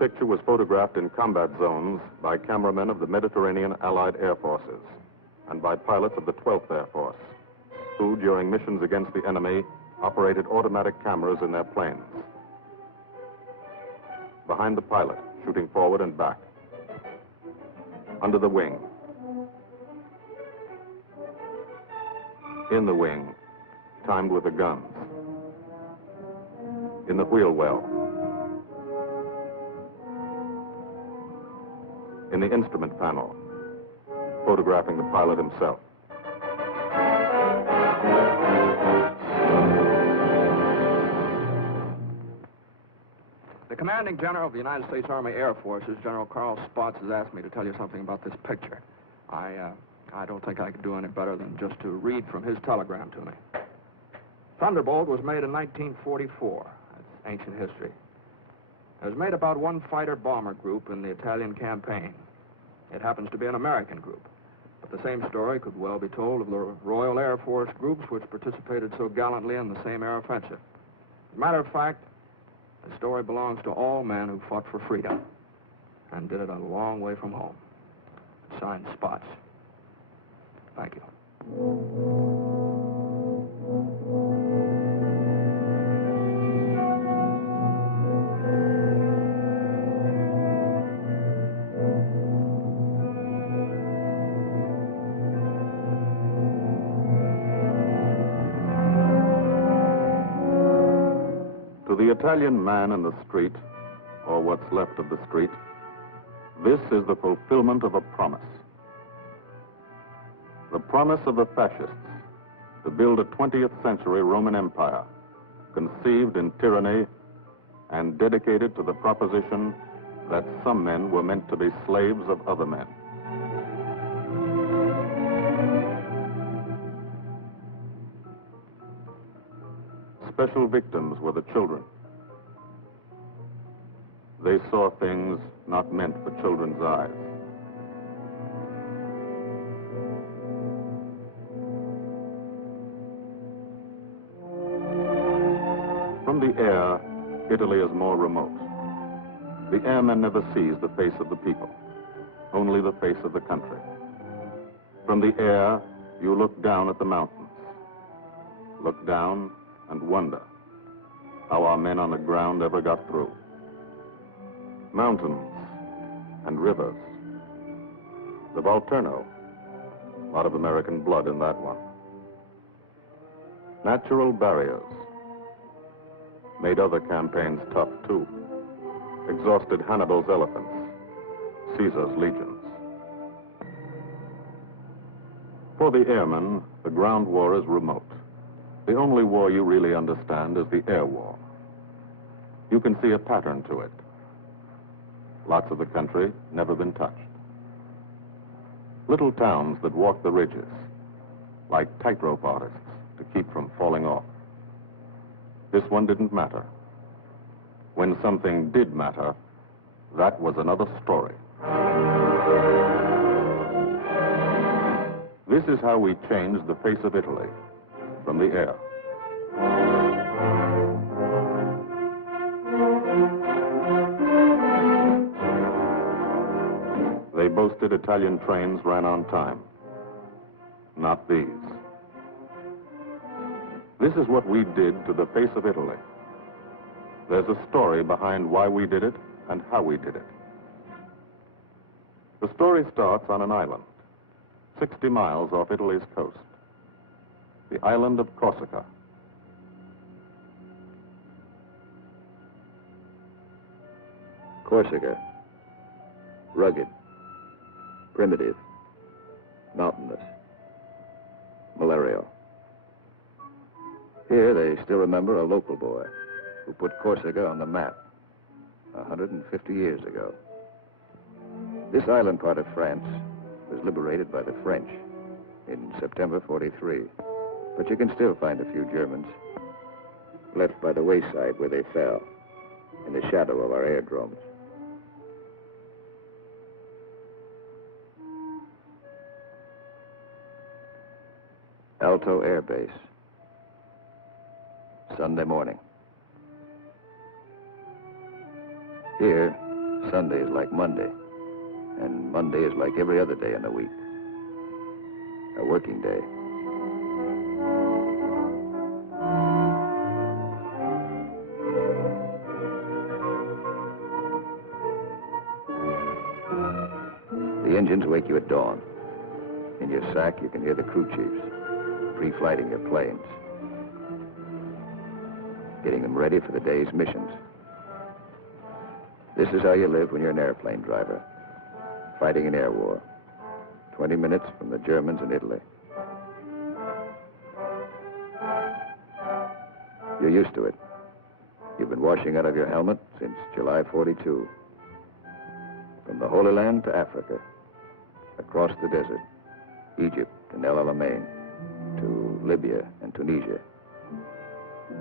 picture was photographed in combat zones by cameramen of the Mediterranean Allied Air Forces and by pilots of the 12th Air Force, who, during missions against the enemy, operated automatic cameras in their planes. Behind the pilot, shooting forward and back. Under the wing. In the wing, timed with the guns. In the wheel well. In the instrument panel, photographing the pilot himself. The commanding general of the United States Army Air Forces, General Carl Spaatz, has asked me to tell you something about this picture. I don't think I could do any better than just to read from his telegram to me. Thunderbolt was made in 1944. That's ancient history. It was made about one fighter-bomber group in the Italian campaign. It happens to be an American group. But the same story could well be told of the Royal Air Force groups which participated so gallantly in the same air offensive. As a matter of fact, the story belongs to all men who fought for freedom and did it a long way from home. Signed, Spaatz. Thank you. To the Italian man in the street, or what's left of the street, this is the fulfillment of a promise. The promise of the fascists to build a 20th century Roman Empire, conceived in tyranny and dedicated to the proposition that some men were meant to be slaves of other men. Special victims were the children. They saw things not meant for children's eyes. From the air, Italy is more remote. The airman never sees the face of the people, only the face of the country. From the air, you look down at the mountains. Look down and wonder how our men on the ground ever got through. Mountains and rivers. The Volturno, a lot of American blood in that one. Natural barriers made other campaigns tough too. Exhausted Hannibal's elephants, Caesar's legions. For the airmen, the ground war is remote. The only war you really understand is the air war. You can see a pattern to it. Lots of the country never been touched. Little towns that walk the ridges, like tightrope artists to keep from falling off. This one didn't matter. When something did matter, that was another story. This is how we changed the face of Italy. From the air. They boasted Italian trains ran on time. Not these. This is what we did to the face of Italy. There's a story behind why we did it and how we did it. The story starts on an island, 60 miles off Italy's coast. The island of Corsica. Corsica. Rugged. Primitive. Mountainous. Malarial. Here they still remember a local boy who put Corsica on the map 150 years ago. This island part of France was liberated by the French in September '43. But you can still find a few Germans left by the wayside where they fell, in the shadow of our aerodromes. Alto Air Base. Sunday morning. Here, Sunday is like Monday, and Monday is like every other day in the week. A working day. The engines wake you at dawn. In your sack, you can hear the crew chiefs pre-flighting your planes, getting them ready for the day's missions. This is how you live when you're an airplane driver, fighting an air war, 20 minutes from the Germans in Italy. You're used to it. You've been washing out of your helmet since July 42. From the Holy Land to Africa, across the desert, Egypt and El Alamein, to Libya and Tunisia.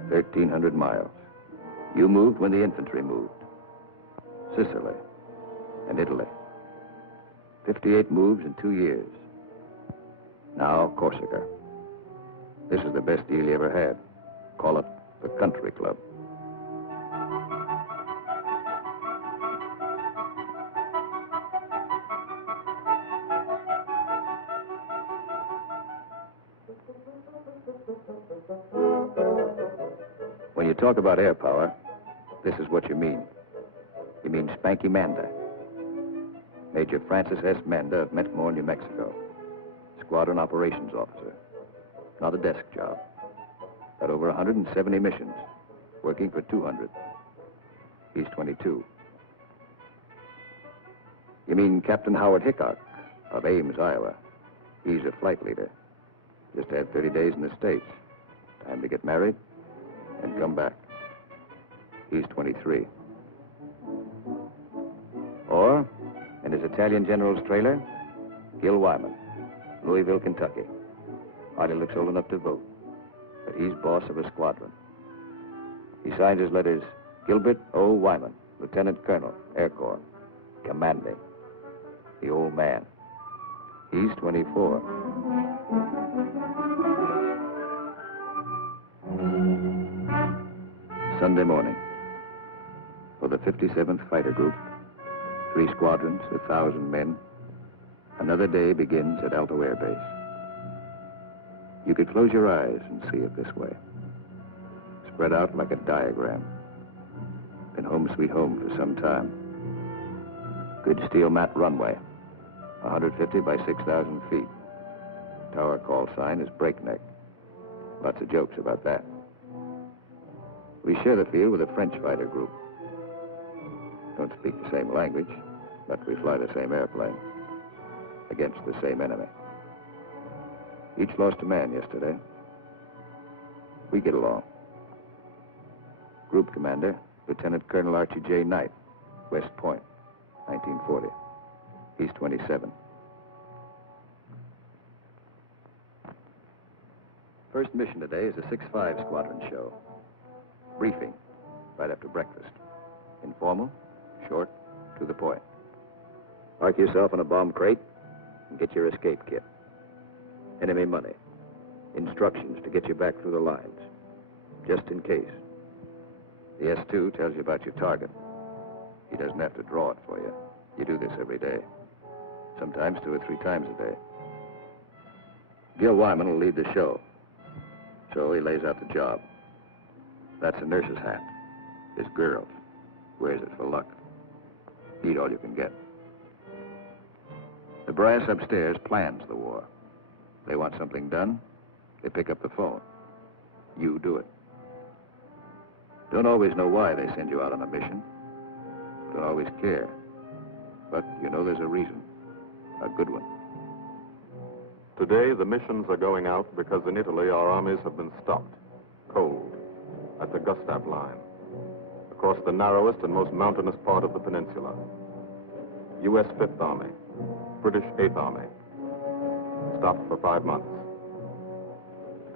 1,300 miles. You moved when the infantry moved. Sicily and Italy. 58 moves in 2 years. Now Corsica. This is the best deal you ever had. Call it the country club. When you talk about air power, this is what you mean. You mean Spanky Manda. Major Francis S. Manda of Mentmore, New Mexico. Squadron Operations Officer. Not a desk job. Had over 170 missions, working for 200. He's 22. You mean Captain Howard Hickok of Ames, Iowa. He's a flight leader. Just had 30 days in the States. Time to get married and come back. He's 23. Or, in his Italian general's trailer, Gil Wyman, Louisville, Kentucky. Hardly looks old enough to vote, but he's boss of a squadron. He signs his letters, Gilbert O. Wyman, Lieutenant Colonel, Air Corps, commanding. The old man. He's 24. Sunday morning. For the 57th Fighter Group, 3 squadrons, 1,000 men, another day begins at Alto Air Base. You could close your eyes and see it this way. Spread out like a diagram. Been home sweet home for some time. Good steel mat runway, 150 by 6,000 feet. Tower call sign is breakneck. Lots of jokes about that. We share the field with a French fighter group. Don't speak the same language, but we fly the same airplane against the same enemy. Each lost a man yesterday. We get along. Group commander, Lieutenant Colonel Archie J. Knight, West Point, 1940. He's 27. First mission today is a 6-5 squadron show. Briefing, right after breakfast. Informal, short, to the point. Park yourself in a bomb crate and get your escape kit. Enemy money. Instructions to get you back through the lines, just in case. The S2 tells you about your target. He doesn't have to draw it for you. You do this every day. Sometimes 2 or 3 times a day. Gil Wyman will lead the show. So he lays out the job. That's a nurse's hat. This girl's. Wears it for luck. Eat all you can get. The brass upstairs plans the war. They want something done, they pick up the phone. You do it. Don't always know why they send you out on a mission. Don't always care. But you know there's a reason. A good one. Today, the missions are going out because in Italy, our armies have been stopped, cold, at the Gustav Line, across the narrowest and most mountainous part of the peninsula. U.S. 5th Army, British 8th Army, stopped for 5 months.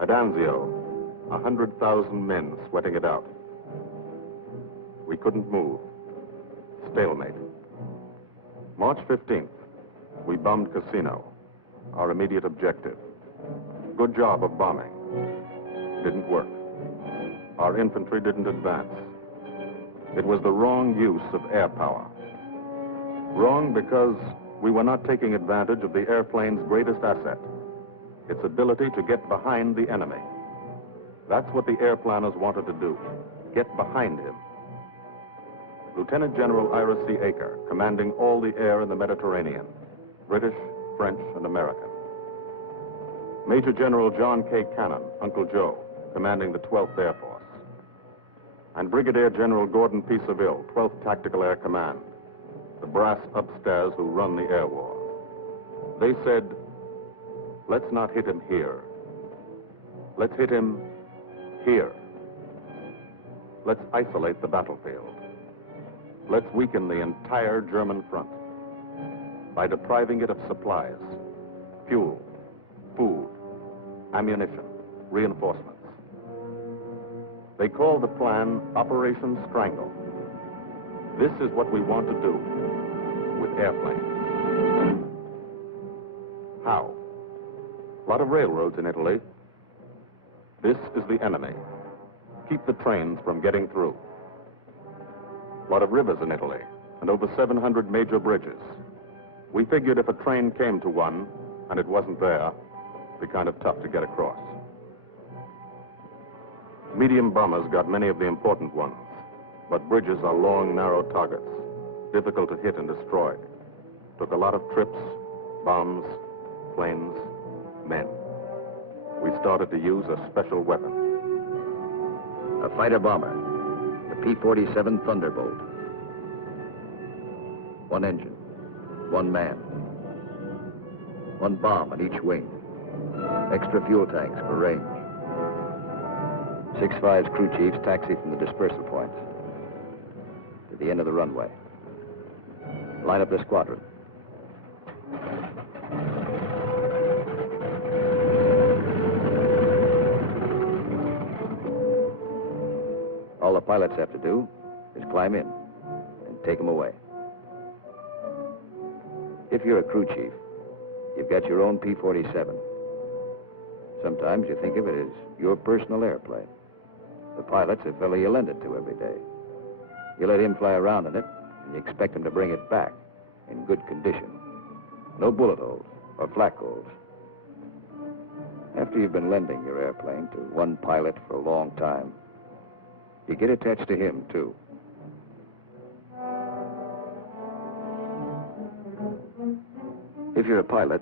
At Anzio, 100,000 men sweating it out. We couldn't move. Stalemate. March 15th, we bombed Casino, our immediate objective. Good job of bombing. Didn't work. Our infantry didn't advance. It was the wrong use of air power. Wrong because we were not taking advantage of the airplane's greatest asset, its ability to get behind the enemy. That's what the airplanners wanted to do, get behind him. Lieutenant General Ira C. Aker, commanding all the air in the Mediterranean, British, French, and American. Major General John K. Cannon, Uncle Joe, commanding the 12th Air Force. And Brigadier General Gordon P. Seville, 12th Tactical Air Command, the brass upstairs who run the air war. They said, let's not hit him here. Let's hit him here. Let's isolate the battlefield. Let's weaken the entire German front by depriving it of supplies, fuel, food, ammunition, reinforcements. They call the plan Operation Strangle. This is what we want to do with airplanes. How? A lot of railroads in Italy. This is the enemy. Keep the trains from getting through. A lot of rivers in Italy, and over 700 major bridges. We figured if a train came to one, and it wasn't there, it'd be kind of tough to get across. Medium bombers got many of the important ones, but bridges are long, narrow targets, difficult to hit and destroy. Took a lot of trips, bombs, planes, men. We started to use a special weapon. A fighter bomber, the P-47 Thunderbolt. One engine, one man, one bomb on each wing, extra fuel tanks for range. 6-5's crew chiefs taxi from the dispersal points to the end of the runway. Line up the squadron. All the pilots have to do is climb in and take them away. If you're a crew chief, you've got your own P-47. Sometimes you think of it as your personal airplane. The pilot's a fellow you lend it to every day. You let him fly around in it, and you expect him to bring it back in good condition. No bullet holes or flak holes. After you've been lending your airplane to one pilot for a long time, you get attached to him, too. If you're a pilot,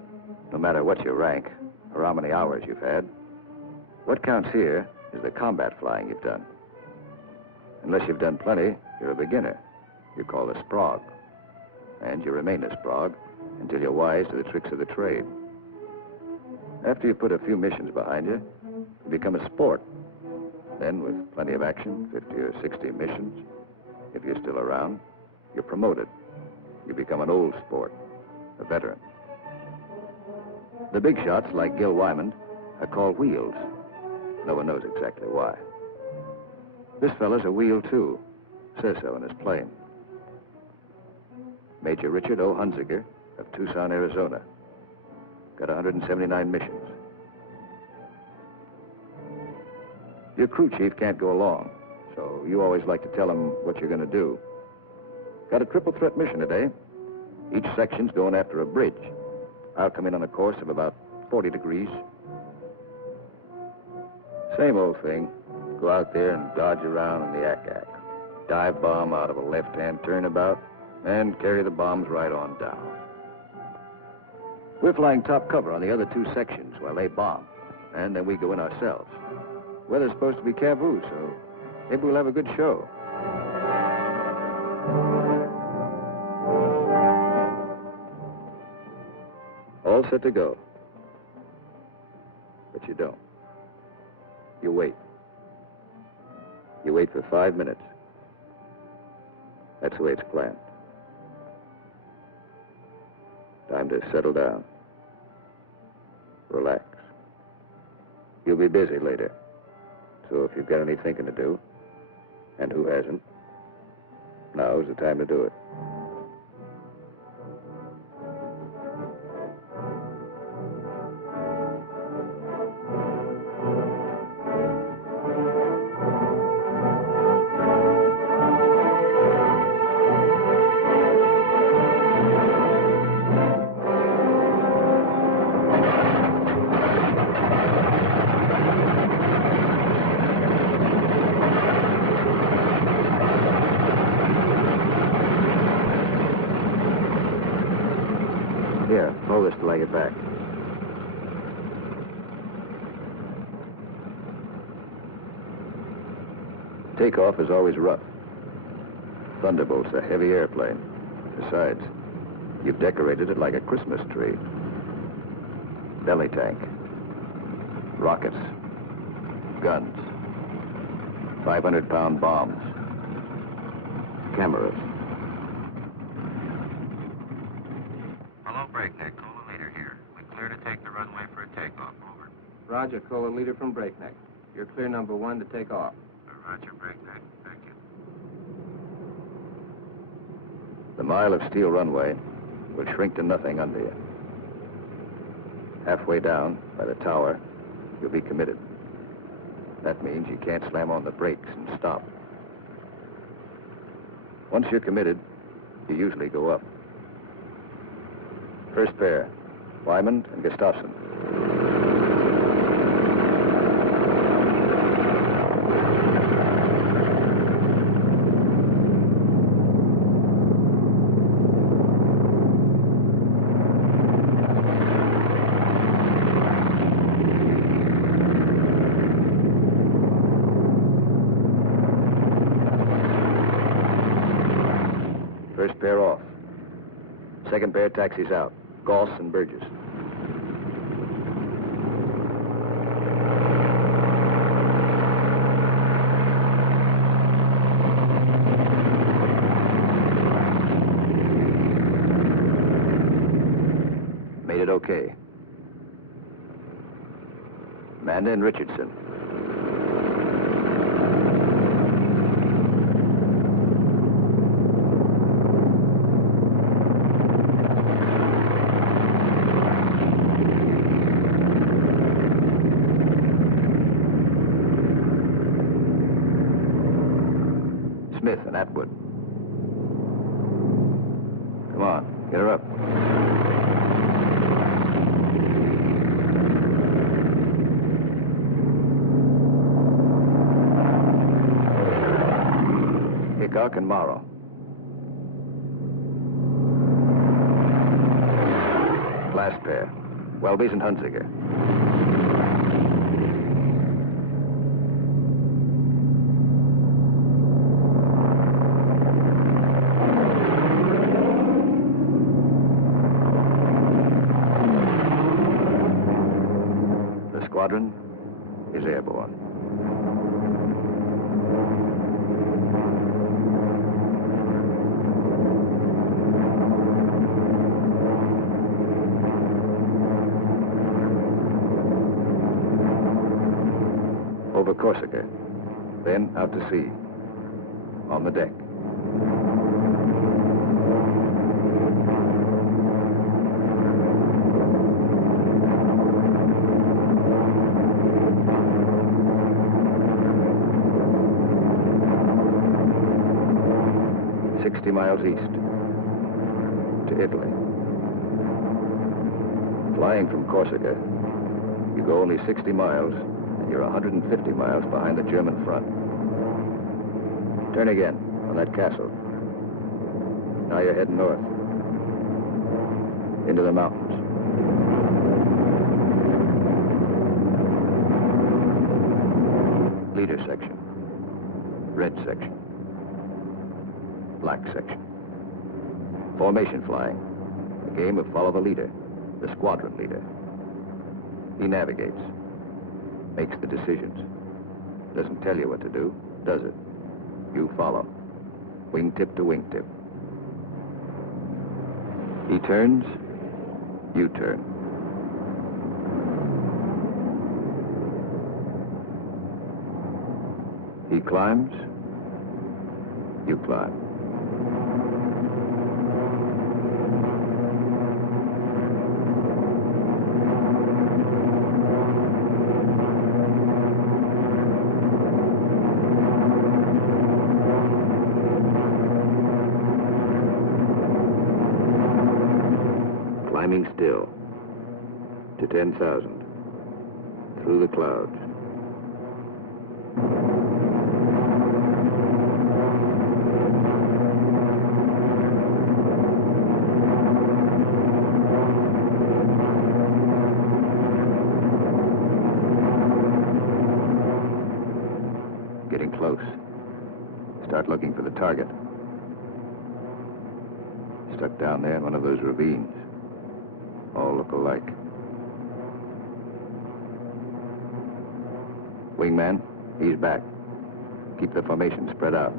no matter what your rank or how many hours you've had, what counts here is the combat flying you've done. Unless you've done plenty, you're a beginner. You're called a sprog. And you remain a sprog until you're wise to the tricks of the trade. After you put a few missions behind you, you become a sport. Then, with plenty of action, 50 or 60 missions, if you're still around, you're promoted. You become an old sport, a veteran. The big shots, like Gil Wyman, are called wheels. No one knows exactly why. This fella's a wheel, too. Says so in his plane. Major Richard O. Hunziker of Tucson, Arizona. Got 179 missions. Your crew chief can't go along, so you always like to tell him what you're going to do. Got a triple threat mission today. Each section's going after a bridge. I'll come in on a course of about 40 degrees. Same old thing. Go out there and dodge around in the ack-ack. Dive bomb out of a left-hand turnabout and carry the bombs right on down. We're flying top cover on the other two sections while they bomb, and then we go in ourselves. Weather's supposed to be Cavoo, so maybe we'll have a good show. All set to go. But you don't. You wait. You wait for 5 minutes. That's the way it's planned. Time to settle down. Relax. You'll be busy later. So if you've got any thinking to do, and who hasn't, now's the time to do it. Hold this till I get back. Takeoff is always rough. Thunderbolt's a heavy airplane. Besides, you've decorated it like a Christmas tree. Belly tank. Rockets. Guns. 500-pound bombs. Cameras. Hello, Breakneck. Cola Leader here. We clear to take the runway for a takeoff. Over. Roger, Cola Leader from Breakneck. You're clear number 1 to take off. Roger, Breakneck. Thank you. The mile of steel runway will shrink to nothing under you. Halfway down, by the tower, you'll be committed. That means you can't slam on the brakes and stop. Once you're committed, you usually go up. First pair, Wyman and Gustafson. First pair off. Second pair taxis out. Goss and Burgess. Made it okay. Amanda and Richardson. Smith and Atwood. Come on, get her up. Hickok and Morrow. Last pair, Welby's and Hunziker. The squadron is airborne. Over Corsica, then out to sea, on the deck. Miles east to Italy. Flying from Corsica, you go only 60 miles and you're 150 miles behind the German front. Turn again on that castle. Now you're heading north into the mountains. Leader section, red section. Black section. Formation flying. A game of follow the leader, the squadron leader. He navigates, makes the decisions. Doesn't tell you what to do, does it? You follow. Wingtip to wingtip. He turns, you turn. He climbs, you climb. Climbing still to 10,000 through the clouds. Getting close. Start looking for the target. Stuck down there in one of those ravines. All look alike. Wingman, he's back. Keep the formation spread out.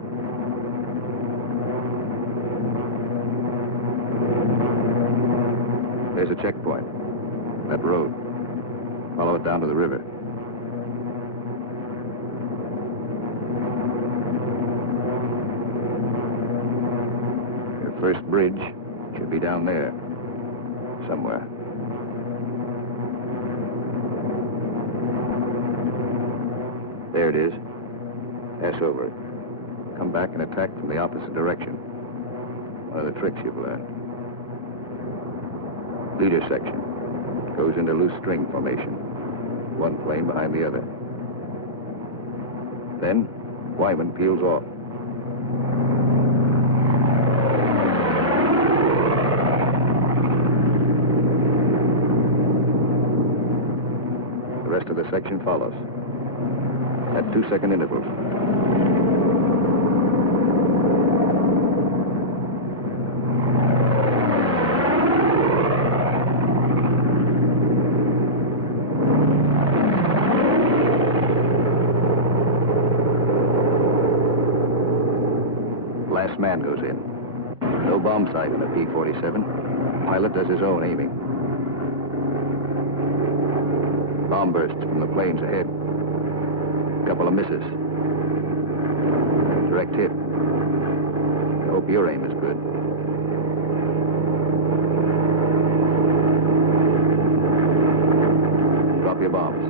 There's a checkpoint. That road. Follow it down to the river. Your first bridge should be down there. Somewhere. There it is. Pass over it. Come back and attack from the opposite direction. One of the tricks you've learned. Leader section. Goes into loose string formation. One plane behind the other. Then, Wyman peels off. The rest of the section follows. At 2-second intervals. Last man goes in. No bomb sight in the P-47. Pilot does his own aiming. Bomb bursts from the planes ahead. Couple of misses. Direct hit. I hope your aim is good. Drop your bombs.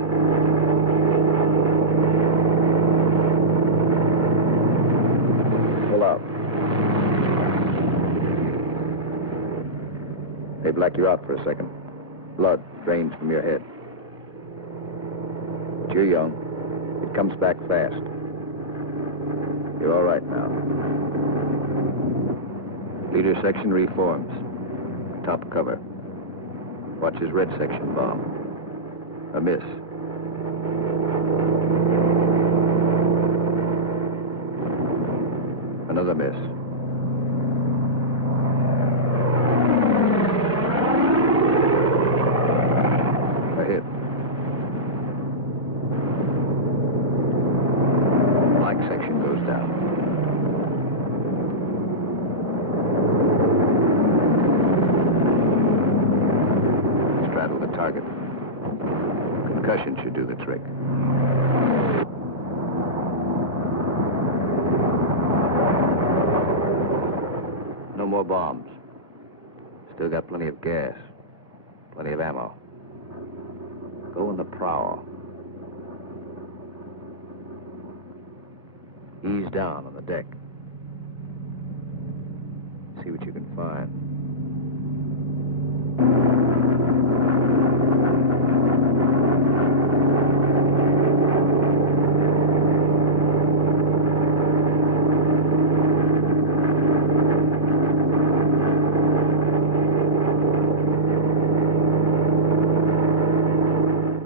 Pull out. They black you out for a second. Blood drains from your head. But you're young. It comes back fast. You're all right now. Leader section reforms. Top cover. Watch his red section bomb. A miss. Another miss. A hit. Black section goes down. Straddle the target. Concussion should do the trick. No more bombs. Still got plenty of gas. Plenty of ammo. Go in the prow. Ease down on the deck. See what you can find.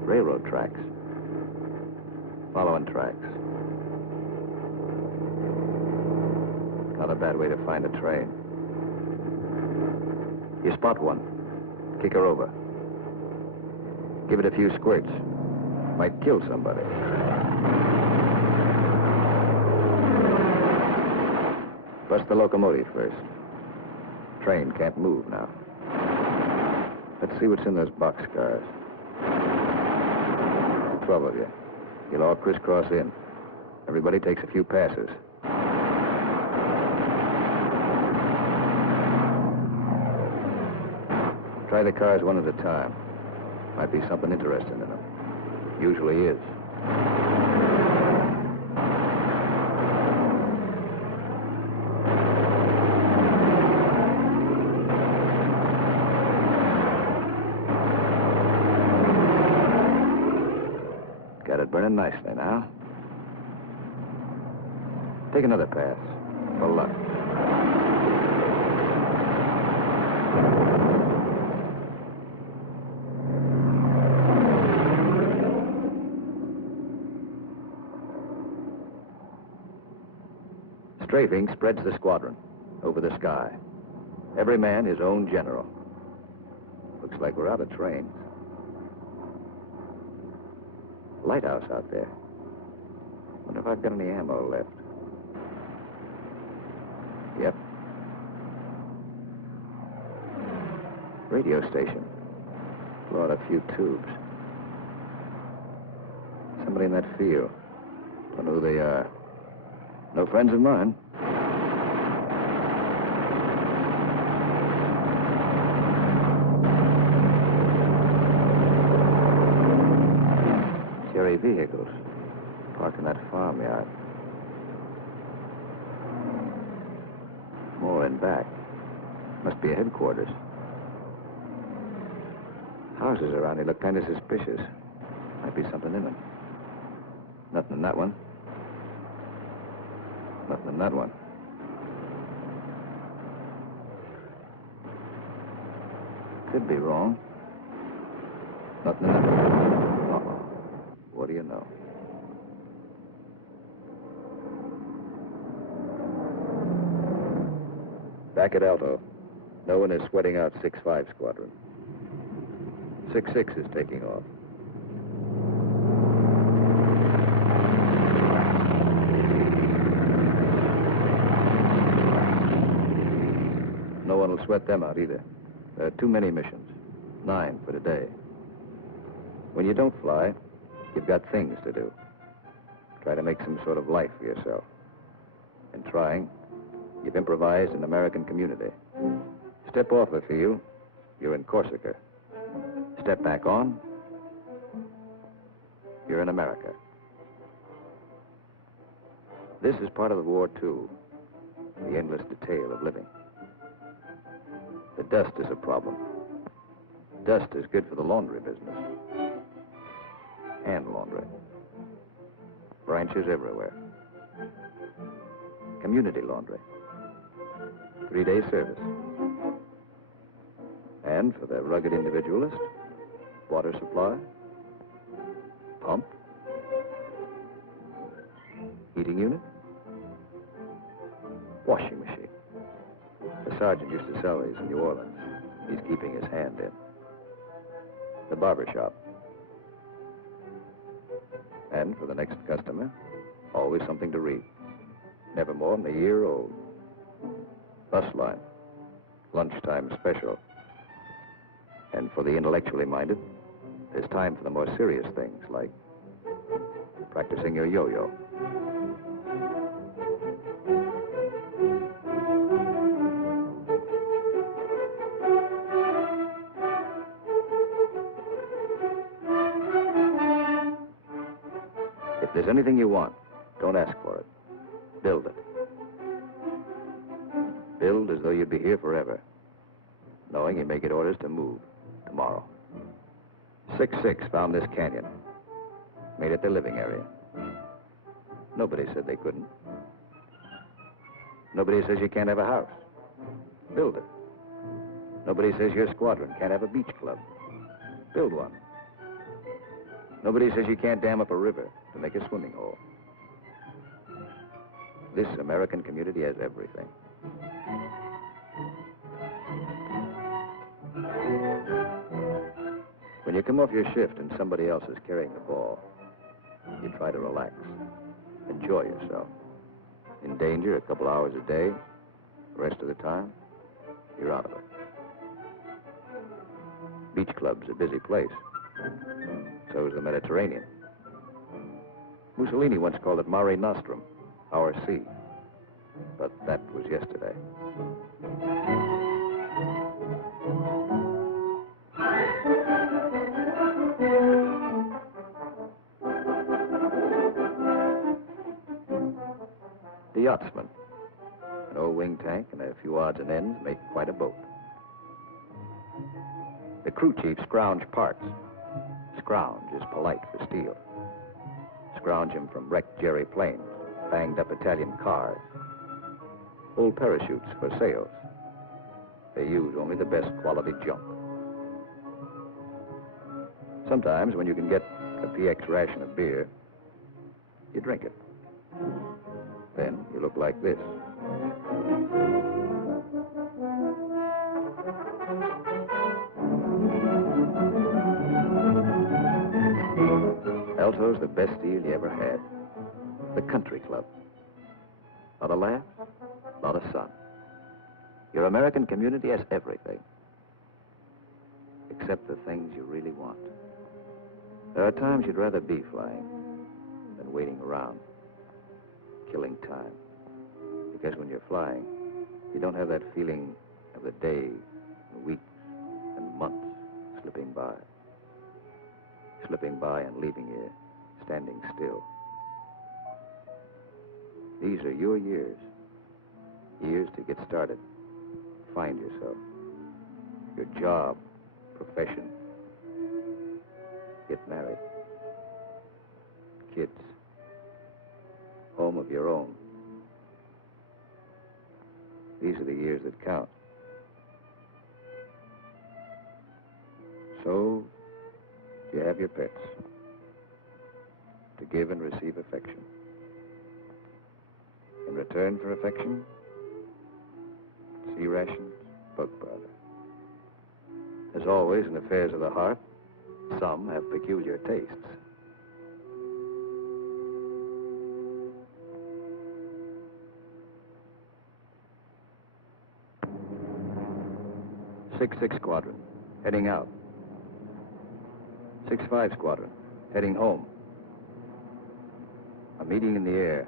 Railroad tracks. Following tracks. Not a bad way to find a train. You spot one. Kick her over. Give it a few squirts. Might kill somebody. Bust the locomotive first. Train can't move now. Let's see what's in those boxcars. 12 of you. You'll all crisscross in. Everybody takes a few passes. Try the cars one at a time. Might be something interesting in them. Usually is. Got it burning nicely now. Take another pass. For luck. strafing spreads the squadron over the sky. Every man his own general. Looks like we're out of trains. Lighthouse out there. Wonder if I've got any ammo left. Yep. Radio station. Blow out a few tubes. Somebody in that field. Don't know who they are. No friends of mine. Cherry vehicles parked in that farmyard. More in back. Must be a headquarters. Houses around here look kind of suspicious. Might be something in them. Nothing in that one. Nothing in that one. Could be wrong. Nothing in that one. Uh-oh. What do you know? Back at Alto. No one is sweating out 6-5 squadron. 6-6 is taking off. No one will sweat them out either. There are too many missions. 9 for today. When you don't fly, you've got things to do. Try to make some sort of life for yourself. In trying, you've improvised an American community. Step off the field, you're in Corsica. Step back on, you're in America. This is part of the war, too. The endless detail of living. The dust is a problem. Dust is good for the laundry business. Hand laundry. Branches everywhere. Community laundry. 3-day service. And for the rugged individualist, water supply, pump, heating unit, washing machine. The sergeant used to sell these in New Orleans. He's keeping his hand in. The barber shop. And for the next customer, always something to read. Never more than a year old. Bus line. Lunchtime special. And for the intellectually minded, there's time for the more serious things, like practicing your yo-yo. If there's anything you want, don't ask for it. Build it. Build as though you'd be here forever, knowing you may get orders to move tomorrow. 6-6 found this canyon. Made it their living area. Nobody said they couldn't. Nobody says you can't have a house. Build it. Nobody says your squadron can't have a beach club. Build one. Nobody says you can't dam up a river to make a swimming hole. This American community has everything. When you come off your shift and somebody else is carrying the ball, you try to relax, enjoy yourself. In danger a couple hours a day, the rest of the time, you're out of it. Beach club's a busy place. So is the Mediterranean. Mussolini once called it Mare Nostrum, our sea. But that was yesterday. The yachtsman. An old wing tank and a few odds and ends make quite a boat. The crew chief scrounge parts. Scrounge is polite for steel. Scrounge him from wrecked Jerry planes, banged up Italian cars, old parachutes for sails. They use only the best quality junk. Sometimes when you can get a PX ration of beer, you drink it. Then you look like this. Alto's the best deal you ever had. The country club. Lot of laughs, lot of sun. Your American community has everything. Except the things you really want. There are times you'd rather be flying than waiting around, killing time. Because when you're flying, you don't have that feeling of the days and weeks and months slipping by. Slipping by and leaving you standing still. These are your years. Years to get started. Find yourself. Your job, profession. Get married. Kids. Home of your own. These are the years that count. So, you have your pets. To give and receive affection. In return for affection, sea rations, bug powder. As always in affairs of the heart, some have peculiar tastes. Six Squadron, heading out. 6-5 Squadron, heading home. A meeting in the air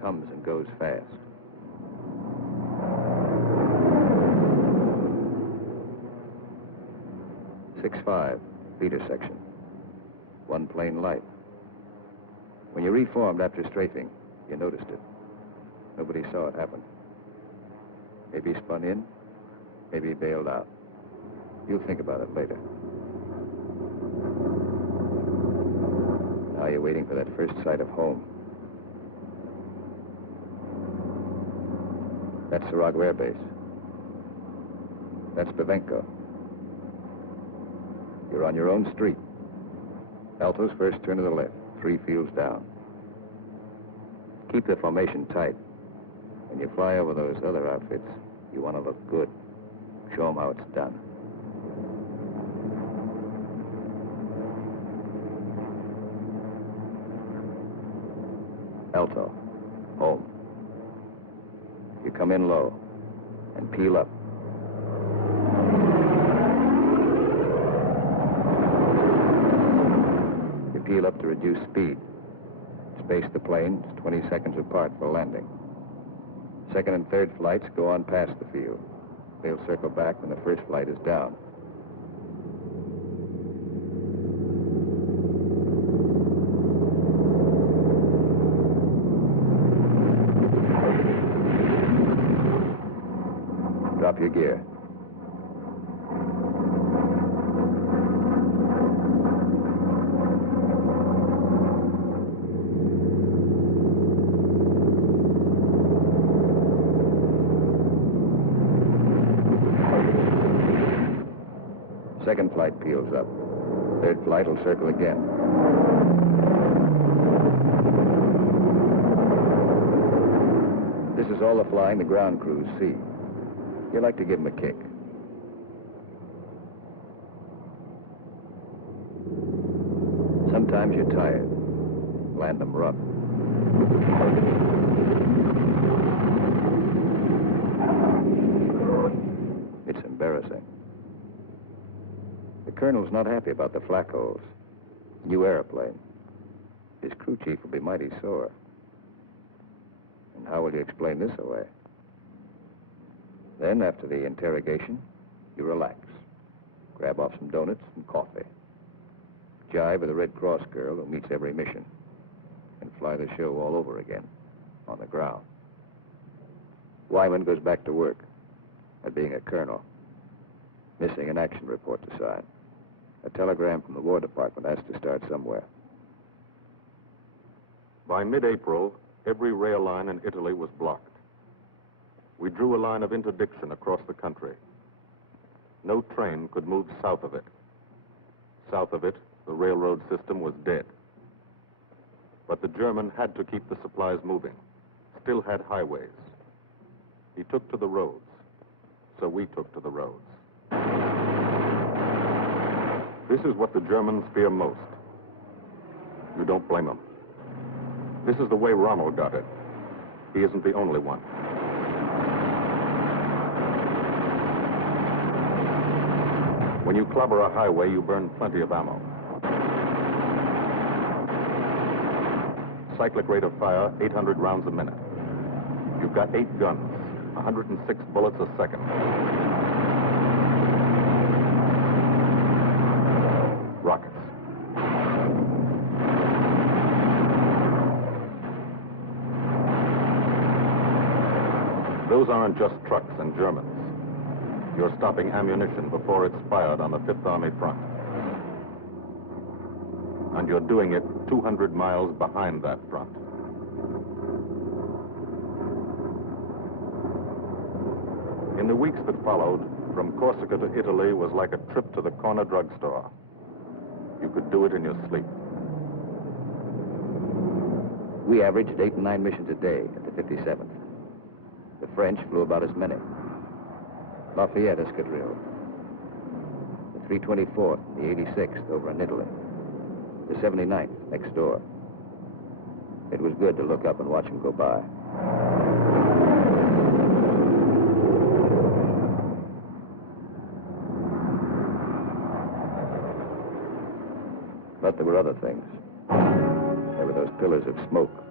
comes and goes fast. 6-5, feeder section. One plane light. When you reformed after strafing, you noticed it. Nobody saw it happen. Maybe spun in, maybe bailed out. You'll think about it later. Now you're waiting for that first sight of home. That's Sarago Air Base. That's Bavenko. You're on your own street. Alto's first turn to the left, 3 fields down. Keep the formation tight. When you fly over those other outfits, you want to look good. Show them how it's done. Alto, home. You come in low and peel up. You peel up to reduce speed. Space the planes 20 seconds apart for landing. Second and third flights go on past the field. They'll circle back when the first flight is down. Drop your gear. Second flight peels up. Third flight will circle again. This is all the flying the ground crews see. You like to give them a kick. Sometimes you're tired. Land them rough. It's embarrassing. The colonel's not happy about the flak holes. New airplane. His crew chief will be mighty sore. And how will you explain this away? Then, after the interrogation, you relax. Grab off some donuts and coffee. Jive with a Red Cross girl who meets every mission. And fly the show all over again, on the ground. Wyman goes back to work, at being a colonel. Missing an action report to sign. A telegram from the War Department has to start somewhere. By mid-April, every rail line in Italy was blocked. We drew a line of interdiction across the country. No train could move south of it. South of it, the railroad system was dead. But the German had to keep the supplies moving, still had highways. He took to the roads, so we took to the roads. This is what the Germans fear most. You don't blame them. This is the way Rommel got it. He isn't the only one. When you clobber a highway, you burn plenty of ammo. Cyclic rate of fire, 800 rounds a minute. You've got 8 guns, 106 bullets a second. Rockets. Those aren't just trucks and Germans. You're stopping ammunition before it's fired on the Fifth Army front. And you're doing it 200 miles behind that front. In the weeks that followed, from Corsica to Italy was like a trip to the corner drugstore. You could do it in your sleep. We averaged 8 and 9 missions a day at the 57th. The French flew about as many. Lafayette Escadrille, the 324th, the 86th over in Italy, the 79th next door. It was good to look up and watch them go by. But there were other things. There were those pillars of smoke.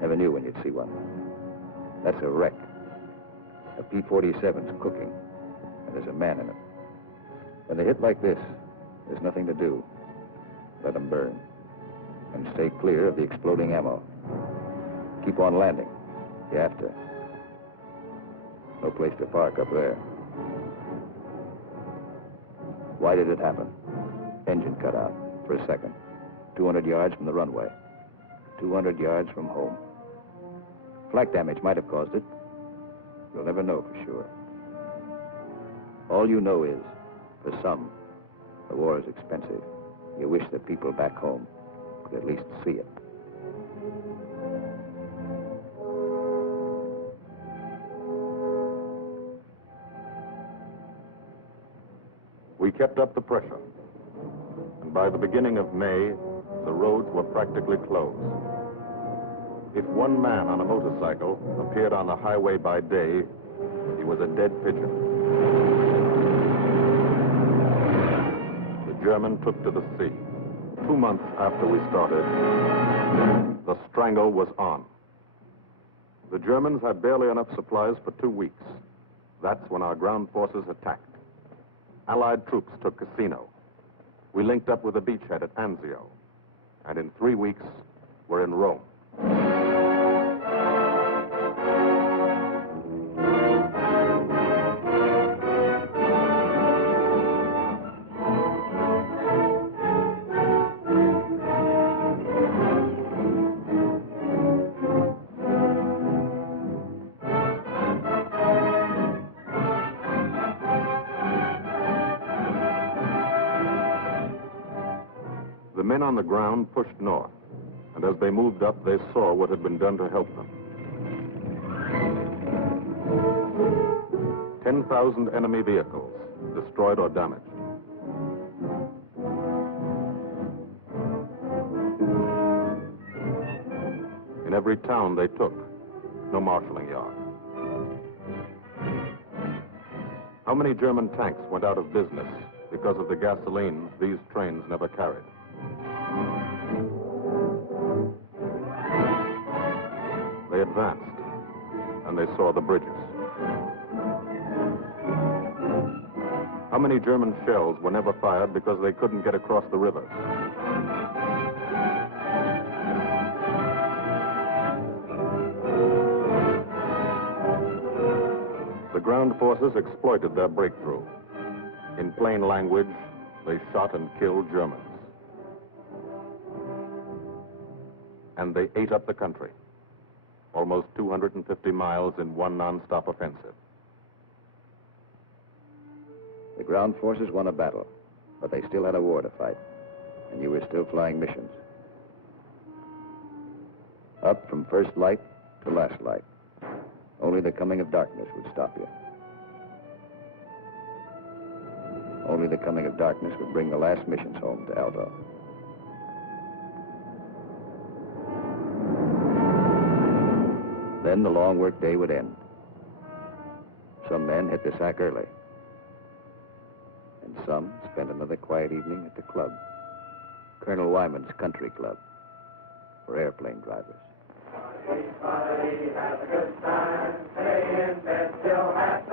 Never knew when you'd see one. That's a wreck. A P-47's cooking, and there's a man in it. When they hit like this, there's nothing to do. Let them burn. And stay clear of the exploding ammo. Keep on landing. You have to. No place to park up there. Why did it happen? Engine cut out for a second. 200 yards from the runway. 200 yards from home. Flak damage might have caused it. You'll never know for sure. All you know is, for some, the war is expensive. You wish that people back home could at least see it. We kept up the pressure. And by the beginning of May, the roads were practically closed. If one man on a motorcycle appeared on the highway by day, he was a dead pigeon. The German took to the sea. 2 months after we started, the Strangle was on. The Germans had barely enough supplies for 2 weeks. That's when our ground forces attacked. Allied troops took Casino. We linked up with the beachhead at Anzio. And in 3 weeks, we're in Rome. The men on the ground pushed north, and as they moved up, they saw what had been done to help them. 10,000 enemy vehicles, destroyed or damaged. In every town they took, no marshalling yard. How many German tanks went out of business because of the gasoline these trains never carried? They advanced, and they saw the bridges. How many German shells were never fired because they couldn't get across the rivers? The ground forces exploited their breakthrough. In plain language, they shot and killed Germans. And they ate up the country. Almost 250 miles in one non-stop offensive. The ground forces won a battle, but they still had a war to fight, and you were still flying missions. Up from first light to last light. Only the coming of darkness would stop you. Only the coming of darkness would bring the last missions home to Aldo. Then the long work day would end. Some men hit the sack early. And some spent another quiet evening at the club. Colonel Wyman's Country Club for airplane drivers. Everybody has a good time, stay in bed till half